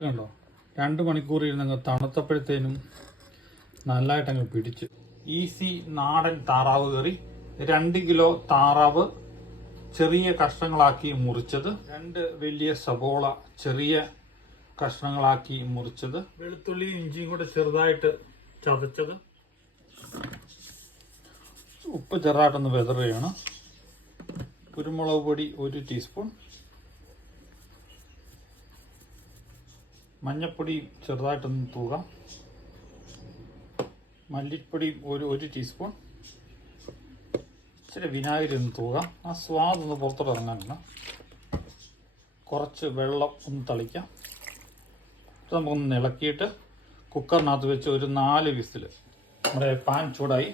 കണ്ടോ? രണ്ട് മണിക്കൂർ ഇരുന്നങ്ങ് തണുത്തപ്പോഴത്തേനും നല്ലതായിട്ടങ്ങ് പിടിച്ചു. ഈസി നാടൻ താറാവ് കറി. രണ്ട് കിലോ താറാവ് ചെറിയ കഷ്ണങ്ങളാക്കി മുറിച്ചത്. രണ്ട് വലിയ സബോള ചെറിയ കഷ്ണങ്ങളാക്കി മുറിച്ചത്. വെളുത്തുള്ളി ഇഞ്ചിയും കൂടെ ചെറുതായിട്ട് ചതച്ചത്. ഉപ്പ് ചെറുതായിട്ടൊന്ന് വെതറുകയാണ്. കുരുമുളക് പൊടി ഒരു ടീസ്പൂൺ. മഞ്ഞപ്പൊടി ചെറുതായിട്ടൊന്ന് തൂകാം. മല്ലിപ്പൊടി ഒരു ഒരു ടീസ്പൂൺ ഇച്ചിരി വിനാഗിരി ഒന്ന് തൂകാം. ആ സ്വാദ് ഒന്ന് പുറത്തോട്ട് ഇറങ്ങാനാണ് കുറച്ച് വെള്ളം ഒന്ന് തളിക്കാം. ഇത് നമുക്കൊന്ന് ഇളക്കിയിട്ട് കുക്കറിനകത്ത് വെച്ച് ഒരു നാല് വിസിൽ നമ്മുടെ പാൻ ചൂടായി.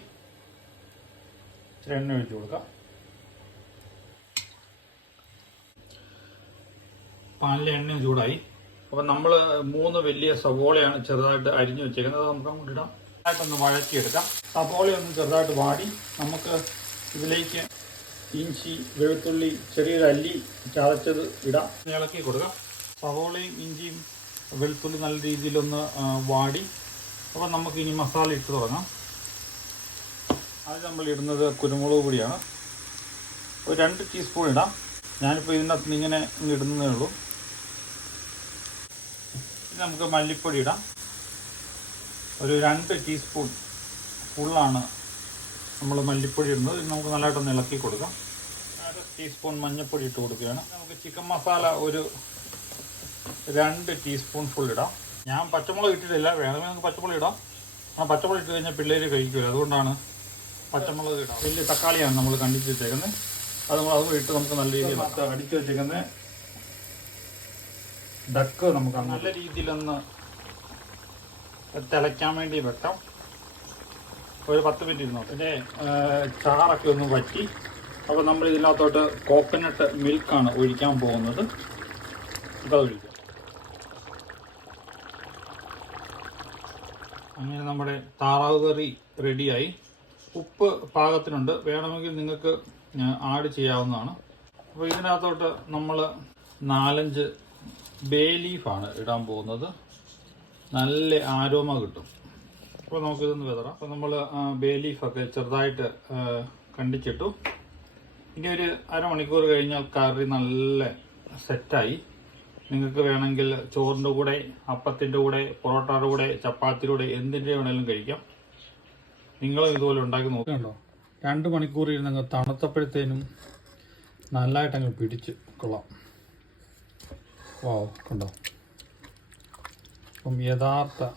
ഇച്ചിരി എണ്ണ ഒഴിച്ച് കൊടുക്കാം. പാനിലെ എണ്ണയും ചൂടായി. അപ്പം നമ്മൾ മൂന്ന് വലിയ സവോളയാണ് ചെറുതായിട്ട് അരിഞ്ഞു വെച്ചേക്കുന്നത്. അത് നമുക്ക് അങ്ങോട്ട് ഇടാം. ചെറുതായിട്ടൊന്ന് വഴറ്റിയെടുക്കാം. ഒന്ന് ചെറുതായിട്ട് വാടി. നമുക്ക് ഇതിലേക്ക് ഇഞ്ചി വെളുത്തുള്ളി ചെറിയൊരു അല്ലി ചതച്ചത് ഇടാം. ഇളക്കി കൊടുക്കാം. സവോളയും ഇഞ്ചിയും വെളുത്തുള്ളി നല്ല രീതിയിലൊന്ന് വാടി. അപ്പം നമുക്ക് ഇനി മസാല ഇട്ട് തുടങ്ങാം. അത് നമ്മൾ ഇടുന്നത് കുരുമുളക് പൊടിയാണ്. ഒരു രണ്ട് ടീസ്പൂൺ ഇടാം. ഞാനിപ്പോൾ ഇതിനകത്ത് ഇങ്ങനെ ഇങ്ങ് ഇടുന്നതേ ഉള്ളൂ. നമുക്ക് മല്ലിപ്പൊടി ഇടാം. ഒരു രണ്ട് ടീസ്പൂൺ ഫുള്ളാണ് നമ്മൾ മല്ലിപ്പൊടി ഇടുന്നത്. നമുക്ക് നല്ലതായിട്ടൊന്ന് ഇളക്കി കൊടുക്കാം. അര ടീസ്പൂൺ മഞ്ഞൾപ്പൊടി ഇട്ട് കൊടുക്കുകയാണ്. നമുക്ക് ചിക്കൻ മസാല ഒരു രണ്ട് ടീസ്പൂൺ ഫുൾ ഇടാം. ഞാൻ പച്ചമുളക് ഇട്ടിട്ടില്ല. വേണമെങ്കിൽ നമുക്ക് പച്ചമുളക് ഇടാം. ആ പച്ചമുളക് ഇട്ട് കഴിഞ്ഞാൽ പിള്ളേർ കഴിക്കില്ല അതുകൊണ്ടാണ് പച്ചമുളക് ഇടാം വലിയ തക്കാളിയാണ് നമ്മൾ കണ്ടിട്ട് വെച്ചേക്കുന്നത്. അത് നമ്മൾ അതും ഇട്ട് നമുക്ക് നല്ല രീതിയിൽ അടിച്ച് വെച്ചേക്കുന്നത്. ഡക്ക് നമുക്ക് നല്ല രീതിയിലൊന്ന് തിളയ്ക്കാൻ വേണ്ടി വെക്കാം ഒരു പത്ത് മിനിറ്റ് ഇരുന്നോ. പിന്നെ ചാറൊക്കെ ഒന്ന് വറ്റി. അപ്പോൾ നമ്മൾ ഇതിനകത്തോട്ട് കോക്കനട്ട് മിൽക്കാണ് ഒഴിക്കാൻ പോകുന്നത്. അത് അങ്ങനെ നമ്മുടെ താറാവ് കറി റെഡിയായി ഉപ്പ് പാകത്തിനുണ്ട്. വേണമെങ്കിൽ നിങ്ങൾക്ക് ആഡ് ചെയ്യാവുന്നതാണ്. അപ്പോൾ ഇതിനകത്തോട്ട് നമ്മൾ നാലഞ്ച് ബേ ലീഫാണ് ഇടാൻ പോകുന്നത്. നല്ല ആരോമ കിട്ടും. അപ്പോൾ നമുക്കിതൊന്ന് വിതറാം. അപ്പോൾ നമ്മൾ ബേ ലീഫൊക്കെ ചെറുതായിട്ട് കണ്ടിച്ചിട്ടു. ഇനി ഒരു അരമണിക്കൂർ കഴിഞ്ഞാൽ കറി നല്ല സെറ്റായി. നിങ്ങൾക്ക് വേണമെങ്കിൽ ചോറിന്റെ കൂടെ അപ്പത്തിന്റെ കൂടെ പൊറോട്ടയുടെ കൂടെ ചപ്പാത്തിയുടെ കൂടെ എന്തിന്റെ വേണമെങ്കിലും കഴിക്കാം. നിങ്ങളും ഇതുപോലെ ഉണ്ടാക്കി നോക്കണ്ടോ രണ്ട് മണിക്കൂർ ഇരുന്നങ്ങ് തണുത്തപ്പോഴത്തേനും നല്ലതായിട്ട് അങ്ങ് പിടിച്ച് കൊള്ളാം. വാവ് കണ്ടോ? അപ്പം യഥാർത്ഥ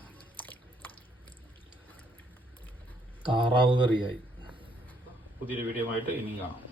താറാവ് കറിയായി. പുതിയൊരു വീഡിയോ ആയിട്ട് ഇനി കാണാം.